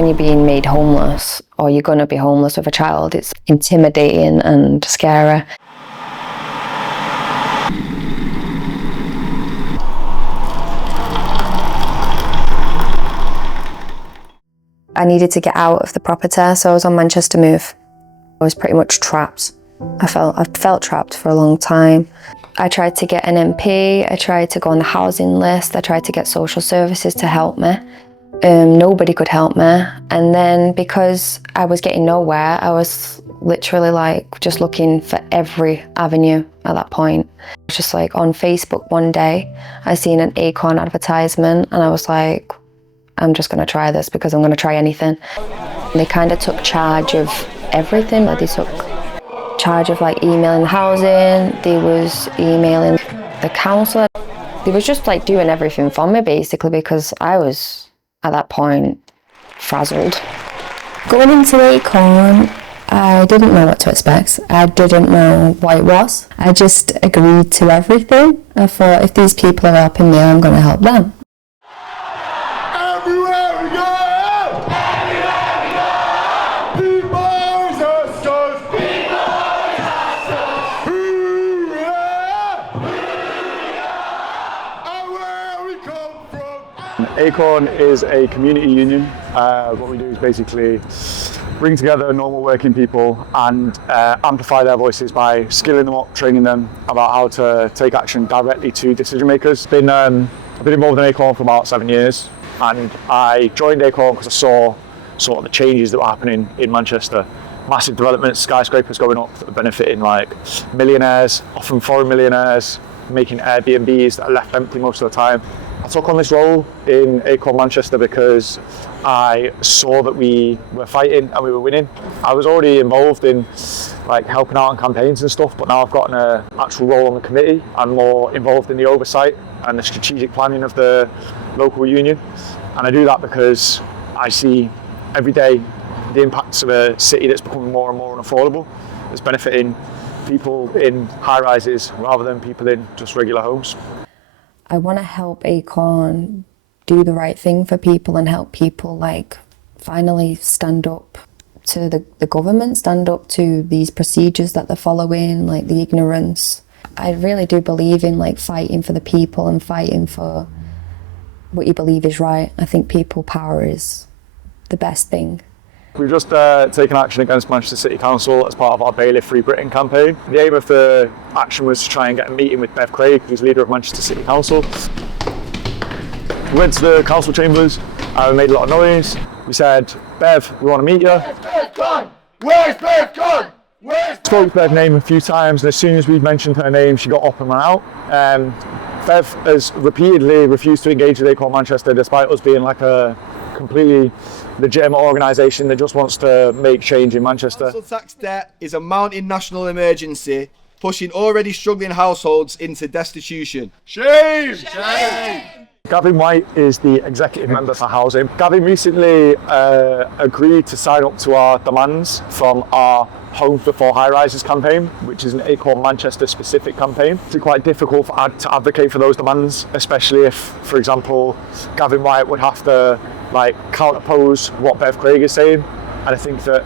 When you're being made homeless, or you're going to be homeless with a child, it's intimidating and scary. I needed to get out of the property, so I was on Manchester move. I was pretty much trapped. I felt trapped for a long time. I tried to get an MP, I tried to go on the housing list, I tried to get social services to help me. Nobody could help me. And then because I was getting nowhere, I was literally like just looking for every avenue at that point. Just like on Facebook one day, I seen an ACORN advertisement and I was like, I'm just gonna try this because I'm gonna try anything. They kind of took charge of everything. Like they took charge of like emailing the housing, they was emailing the council. They was just like doing everything for me basically because I was at that point frazzled. Going into ACORN, I didn't know what to expect. I didn't know what it was. I just agreed to everything. I thought if these people are helping me, I'm going to help them. Everywhere we go! Everywhere we go! People's hustlers! People's hustlers! Hoorah! Hoorah! And where we come from! ACORN is a community union. What we do is basically bring together normal working people and amplify their voices by skilling them up, training them about how to take action directly to decision makers. I've been involved in ACORN for about 7 years, and I joined ACORN because I saw sort of the changes that were happening in Manchester. Massive developments, skyscrapers going up that are benefiting like millionaires, often foreign millionaires, making Airbnbs that are left empty most of the time. I took on this role in ACORN Manchester because I saw that we were fighting and we were winning. I was already involved in like helping out on campaigns and stuff, but now I've gotten an actual role on the committee and more involved in the oversight and the strategic planning of the local union. And I do that because I see every day the impacts of a city that's becoming more and more unaffordable, that's benefiting people in high rises rather than people in just regular homes. I want to help ACORN do the right thing for people and help people like finally stand up to the government, stand up to these procedures that they're following, like the ignorance. I really do believe in like fighting for the people and fighting for what you believe is right. I think people power is the best thing. We've just taken action against Manchester City Council as part of our Bailiff Free Britain campaign. The aim of the action was to try and get a meeting with Bev Craig, who's leader of Manchester City Council. We went to the council chambers and we made a lot of noise. We said, Bev, we want to meet you. Where's Bev gone? Where's Bev gone? Spoke Bev's name a few times, and as soon as we mentioned her name, she got up and ran out. Bev has repeatedly refused to engage with ACORN Manchester, despite us being like a completely legitimate organisation that just wants to make change in Manchester. Council tax debt is a mounting national emergency, pushing already struggling households into destitution. Shame! Shame! Gavin White is the executive member for housing. Gavin recently agreed to sign up to our demands from our Homes Before High Rises campaign, which is an ACORN Manchester specific campaign. It's quite difficult to advocate for those demands, especially if, for example, Gavin White would have to like counterpose what Bev Craig is saying. And I think that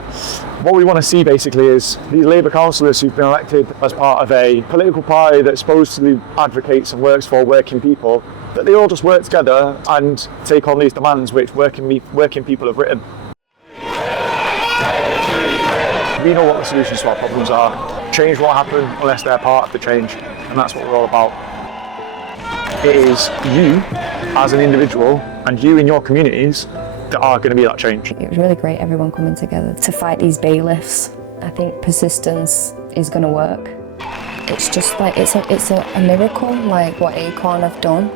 what we want to see basically is these Labour councillors who've been elected as part of a political party that supposedly advocates and works for working people, that they all just work together and take on these demands which working people have written. We know what the solutions to our problems are. Change won't happen unless they're part of the change, and that's what we're all about. It is you as an individual and you in your communities that are going to be that change. It was really great, everyone coming together to fight these bailiffs. I think persistence is going to work. It's just like, it's a miracle, like what ACORN have done.